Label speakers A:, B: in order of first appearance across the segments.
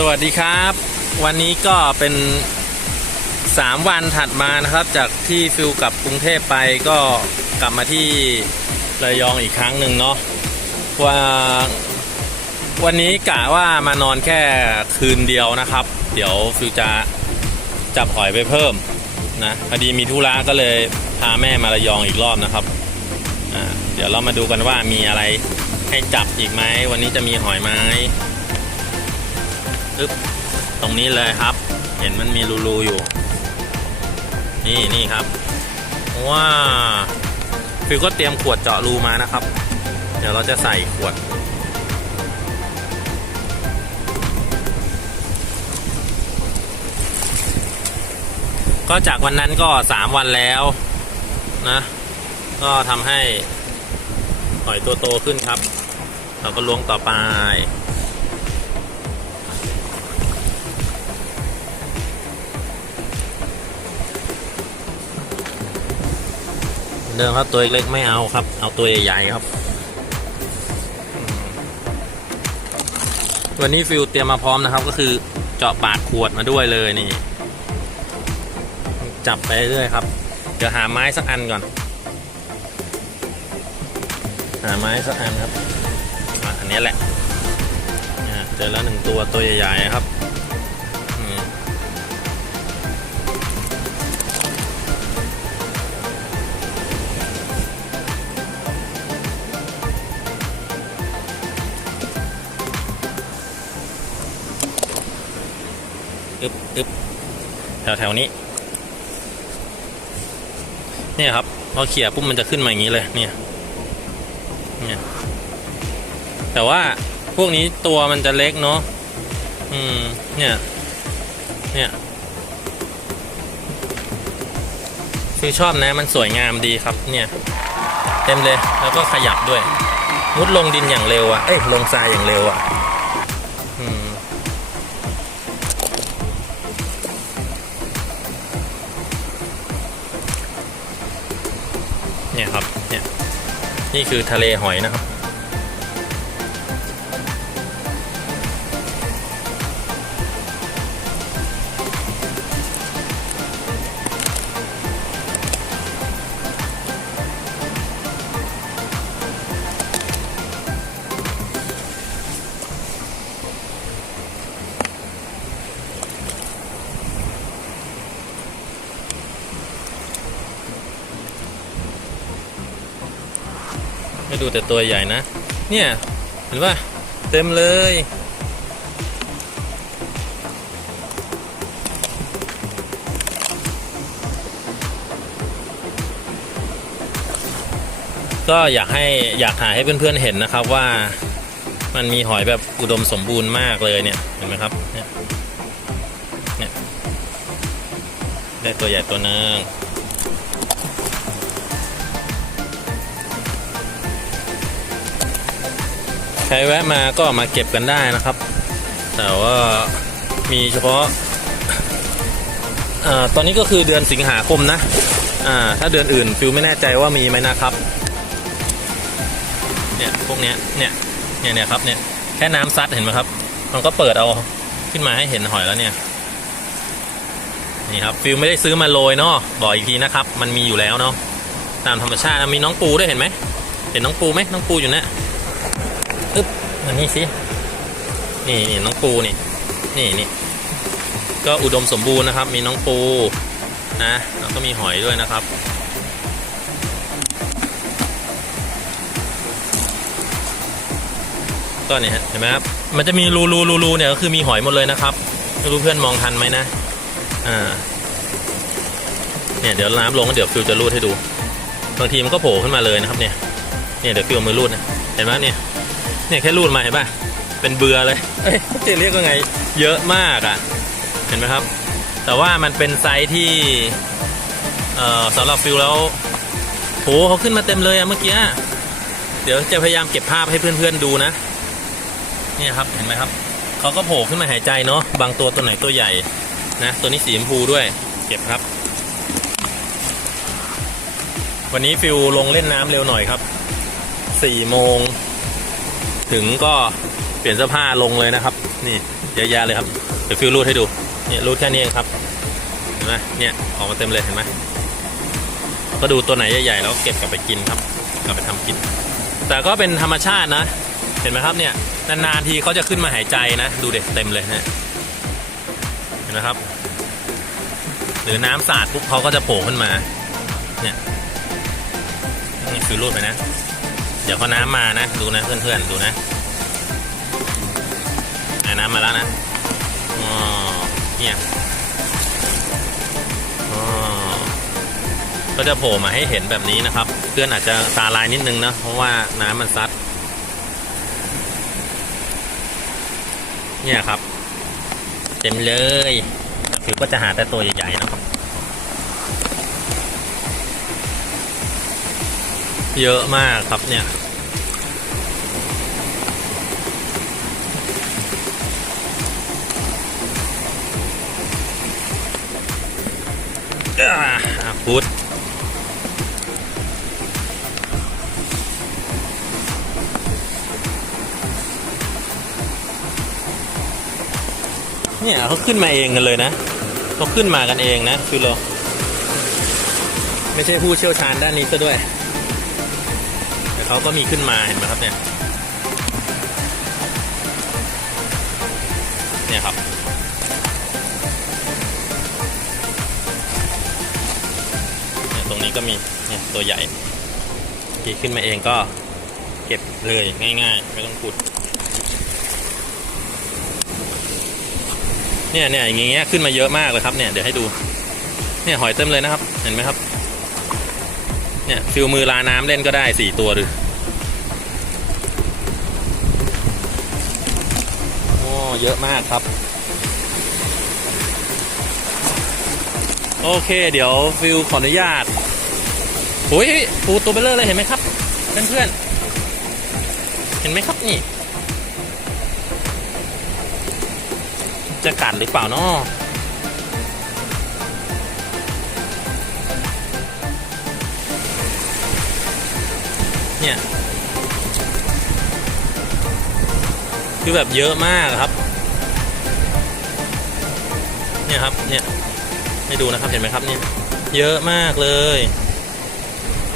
A: สวัสดีครับ วันนี้ก็เป็น 3 วันถัดมานะครับ จากที่ฟิลกลับกรุงเทพไปก็กลับมาที่ระยองอีกครั้งหนึ่งเนาะว่าวันนี้กะว่ามานอนแค่คืนเดียวนะครับ เดี๋ยวฟิลจะจับหอยไปเพิ่มนะพอดีมีธุระก็เลยพาแม่มาระยองอีกรอบนะครับเดี๋ยวเรามาดูกันว่ามีอะไรให้จับอีกไหมวันนี้จะมีหอยไหม อึ๊บตรงนี้เลยครับ เห็นมันมีรูๆอยู่ นี่นี่ครับว้าฟิวก็เตรียมขวดเจาะรูมานะครับ เดี๋ยวเราจะใส่ขวด ก็จากวันนั้นก็สามวันแล้วนะ ก็ทำให้หอยตัวโตขึ้นครับ เราก็ล้วงต่อไป เดิมครับตัวเล็กๆไม่เอาครับ เอาตัวใหญ่ๆครับ วันนี้ฟิลเตรียมมาพร้อมนะครับ ก็คือเจาะปากขวดมาด้วยเลยนี่ จับไปเรื่อยครับ เดี๋ยวหาไม้สักอันก่อน หาไม้สักอันครับอ,อันนี้แหละเจอแล้วหนึ่งตัวตัวใหญ่ๆครับ อึบอึบแถวแถวๆนี้ เนี่ยครับพอเขี่ยปุ๊บมันจะขึ้นมาอย่างนี้เลยเนี่ยเนี่ยแต่ว่าพวกนี้ตัวมันจะเล็กเนาะอืมเนี่ย เนี่ยคือชอบนะมันสวยงามดีครับเนี่ย เต็มเลยแล้วก็ขยับด้วย มุดลงดินอย่างเร็วอะ่ะเอ้ยลงทรายอย่างเร็วอะ่ะ นี่คือทะเลหอยนะครับ แต่ตัวใหญ่นะ เนี่ย เห็นป่ะ เต็มเลย ก็อยากให้อยากถ่ายให้เพื่อนๆเห็นนะครับว่ามันมีหอยแบบอุดมสมบูรณ์มากเลยเนี่ย เห็นไหมครับเนี่ยได้ตัวใหญ่ตัวหนึง ใครแวะมาก็มาเก็บกันได้นะครับ แต่ว่ามีเฉพาะอตอนนี้ก็คือเดือนสิงหาคมนะถ้าเดือนอื่นฟิวไม่แน่ใจว่ามีไหมนะครับ เนี่ยพวกเนี้ยเนี่ยเนี่ยเนี่ยครับเนี่ยแค่น้ำซัดเห็นไหมครับ มันก็เปิดเอาขึ้นมาให้เห็นหอยแล้วเนี่ย นี่ครับฟิวไม่ได้ซื้อมาโรยเนาะบอกอีกทีนะครับ มันมีอยู่แล้วเนาะตามธรรมชาติมีน้องปูด้วยเห็นไหมเห็นน้องปูไหมน้องปูอยู่เนี่ย อันนี้สิ นี่นี่น้องปูนี่ นี่นี่ ก็อุดมสมบูรณ์นะครับ มีน้องปูนะ แล้วก็มีหอยด้วยนะครับ ก็เนี่ยฮะเห็นไหมครับ มันจะมีรูรูรูรูเนี่ยก็คือมีหอยหมดเลยนะครับ ไม่รู้เพื่อนมองทันไหมนะ อ่า เนี่ยเดี๋ยวน้ำลงแล้วเดี๋ยวฟิวจะรูดให้ดู บางทีมันก็โผล่ขึ้นมาเลยนะครับเนี่ย เนี่ยเดี๋ยวฟิวมือรูดนะ เห็นไหมเนี่ย เนี่ยแค่รูดมาเห็นป่ะ เป็นเบือเลยเอ้ยจะเรียกว่าไง เยอะมากอะ่ะ เห็นไหมครับ แต่ว่ามันเป็นไซส์ที่ เอ่อสำหรับฟิลแล้วโหเขาขึ้นมาเต็มเลยอะเมื่อกี้ เดี๋ยวจะพยายามเก็บภาพให้เพื่อนๆดูนะ เนี่ยครับ เห็นไหมครับ เขาก็โผล่ขึ้นมาหายใจเนาะ บางตัวตัวไหนตัวใหญ่ นะ ตัวนี้สีชมพูด้วย เก็บครับ วันนี้ฟิลลงเล่นน้ำเร็วหน่อยครับสี่โมง ถึงก็เปลี่ยนเสื้อผ้าลงเลยนะครับ นี่เยอะแยะเลยครับเดี๋ยวฟิวรูดให้ดูเนี่ยรูดแค่นี้เองครับเห็นไหมเนี่ยออกมาเต็มเลยเห็นไหมก็ดูตัวไหนใหญ่ๆแล้วเก็บกลับไปกินครับกลับไปทำกิน แต่ก็เป็นธรรมชาตินะ เห็นไหมครับเนี่ยนานๆทีเขาจะขึ้นมาหายใจนะ ดูเด็กเต็มเลยฮะเห็นไหมครับ หรือน้ำสาดปุ๊บเขาก็จะโผล่ขึ้นมาเนี่ยนี่คือรูดไปนะ ดี๋ยวพอน้ำมานะ ดูนะเพื่อนๆดูนะอะน้ำมาแล้วนะอ๋อเนี่ยอ๋อก็จะโผล่มาให้เห็นแบบนี้นะครับ เพื่อนอาจจะตาลายนิดนึงนะเพราะว่าน้ำมันซัด เนี่ยครับ เต็มเลยฟิวก็จะหาแต่ตัวใหญ่ๆนะครับเยอะมากครับเนี่ย พุดเนี่ยเขาขึ้นมาเองกันเลยนะเขาขึ้นมากันเองนะคือเราไม่ใช่ผู้เชี่ยวชาญด้านนี้ซะด้วย แต่เขาก็มีขึ้นมาเห็นไหมครับเนี่ย เนี่ยครับ ตรงนี้ก็มีเนี่ยตัวใหญ่ที่ขึ้นมาเองก็เก็บเลยง่ายๆ ไม่ต้องขุด เนี่ยเนี่ยอย่างเงี้ยขึ้นมาเยอะมากเลยครับเนี่ยเดี๋ยวให้ดู เนี่ยหอยเต็มเลยนะครับ เห็นไหมครับ เนี่ยฟิวมือลาน้ำเล่นก็ได้สี่ตัวดูโอ้เยอะมากครับ โอเค เดี๋ยวฟิวขออนุญาตโอ้ยปูตัวเบลเลอร์เลยเห็นไหมครับ เพื่อนๆ เห็นไหมครับนี่ จะกัดหรือเปล่านาะเนี่ย คือแบบเยอะมากครับ เนี่ยครับ เนี่ย ให้ดูนะครับเห็นไหมครับเนี่ยเยอะมากเลย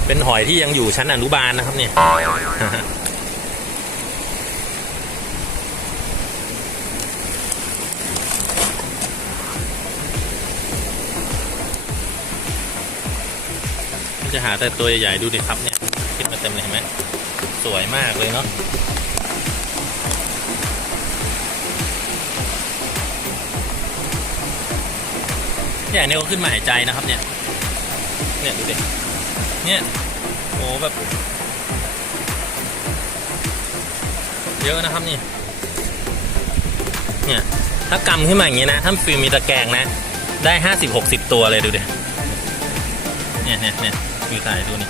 A: เป็นหอยที่ยังอยู่ชั้นอนุบาลนะครับเนี่ยจะหาแต่ตัวใหญ่ๆดูดิครับเนี่ยขึ้นมาเต็มเลยเห็นไหมสวยมากเลยเนาะ เนี่ยเนี่ยก็ขึ้นมาหายใจนะครับเนี่ย เนี่ยดูดิเนี่ยโอ้แบบ เยอะนะครับนี่ เนี่ย ถ้ากำขึ้นมาอย่างนี้นะ ถ้าฟิล์มมีตะแกรงนะ ได้ห้าสิบหกสิบตัวเลยดูดิ เนี่ยเนี่ยเนี่ยคือถ่ายดูนี่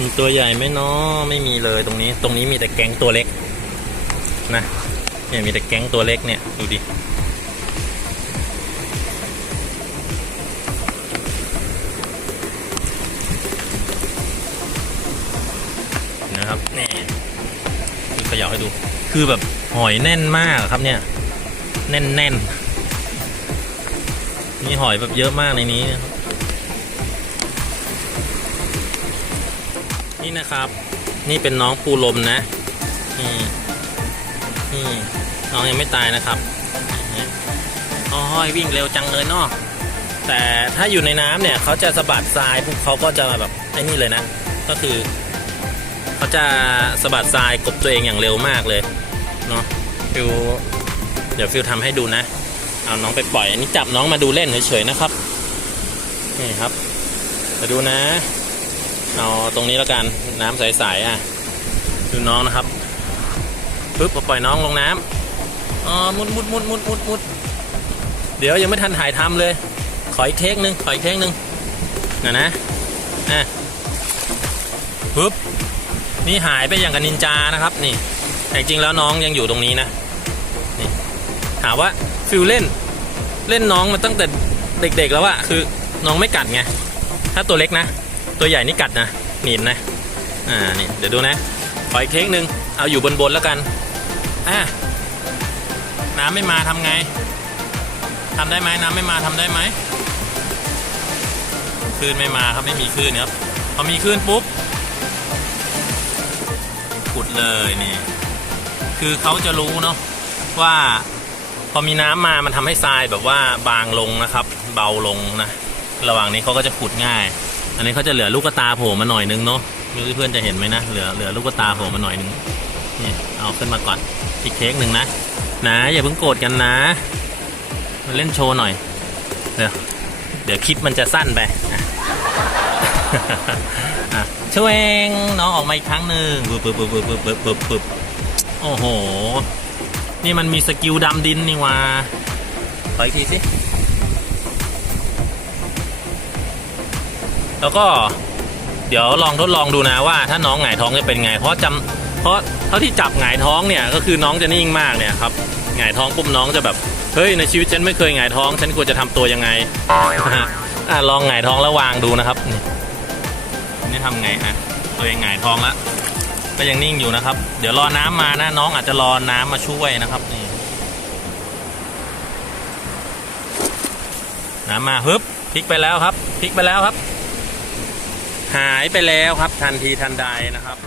A: มีตัวใหญ่ไหมเนาะไม่มีเลยตรงนี้ ตรงนี้มีแต่แก๊งตัวเล็ก นะเนี่ยมีแต่แก๊งตัวเล็กเนี่ยดูดินะครับนี่คือขย่าให้ดู คือแบบหอยแน่นมากครับเนี่ย แน่นแน่นมีหอยแบบเยอะมากในนี้นะครับ นี่นะครับ นี่เป็นน้องปูลมนะ นี่นี่น้องยังไม่ตายนะครับนี่อ๋อวิ่งเร็วจังเลยเนาะแต่ถ้าอยู่ในน้ำเนี่ยเขาจะสะบัดทรายเขาก็จะแบบไอ้นี่เลยนะ ก็คือเขาจะสะบัดทรายกบตัวเองอย่างเร็วมากเลยเนาะฟิวเดี๋ยวฟิวทำให้ดูนะเอาน้องไปปล่อยอันนี้จับน้องมาดูเล่นเฉยๆนะครับนี่ครับมาดูนะ เอาตรงนี้แล้วกันน้ำใสๆอะดูน้องนะครับปึ๊บปล่อยน้องลงน้ำอ๋อมุดมุดมุดมุดมุดมุดเดี๋ยวยังไม่ทันถ่ายทำเลย ขออีกเทคหนึ่งขออีกเทคหนึ่งนะนะอะปึ๊บนี่หายไปอย่างกับนินจานะครับนี่แต่จริงแล้วน้องยังอยู่ตรงนี้นะนี่ถามว่าฟิลเล่นเล่นน้องมาตั้งแต่เด็กๆแล้วอะคือน้องไม่กัดไงถ้าตัวเล็กนะ ตัวใหญ่นี่กัดนะหนีบนะอ่านี่เดี๋ยวดูนะขออีกเทคหนึ่งเอาอยู่บนๆแล้วกันอะน้ำไม่มาทำไงทำได้ไหมน้ำไม่มาทำได้ไหมคลื่นไม่มาครับไม่มีคลื่นครับพอมีคลื่นปุ๊บขุดเลยนี่คือเขาจะรู้เนาะว่าพอมีน้ำมามันทำให้ทรายแบบว่าบางลงนะครับ เบาลงนะระหว่างนี้เขาก็จะขุดง่าย อันนี้เขาจะเหลือลูกตาโผล่มาหน่อยนึงเนาะไม่รู้เพื่อนจะเห็นไหมนะเหลือเหลือลูกตาโผล่มาหน่อยนึงนี่เอาขึ้นมาก่อนอีกเค้กหนึ่งนะนะอย่าเพิ่งโกรธกันนะมาเล่นโชว์หน่อยเดี๋ยวเดี๋ยวคลิปมันจะสั้นไปอะอะช่วยน้องออกมาอีกครั้งหนึ่งปึ๊บปึ๊บปึ๊บปึ๊บปึ๊บปึ๊บปึ๊บโอ้โห นี่มันมีสกิลดำดินนี่ว่าขออีกทีสิ แล้วก็เดี๋ยวลองทดลองดูนะว่าถ้าน้องหงายท้องจะเป็นไง เพราะจำเพราะเท่าที่จับหงายท้องเนี่ยก็คือน้องจะนิ่งมากเนี่ยครับหงายท้องปุ๊บน้องจะแบบเฮ้ยในชีวิตฉันไม่เคยหงายท้อง ฉันควรจะทำตัวยังไงอะลองหงายท้องแล้ววางดูนะครับนี่นี่ทำไงฮะตัวเองหงายท้องแล้วก็ยังนิ่งอยู่นะครับ เดี๋ยวรอน้ำมานะน้องอาจจะรอน้ำมาช่วยนะครับนี่น้ำมาฮึบพลิกไปแล้วครับพลิกไปแล้วครับ หายไปแล้วครับทันทีทันใดนะครับ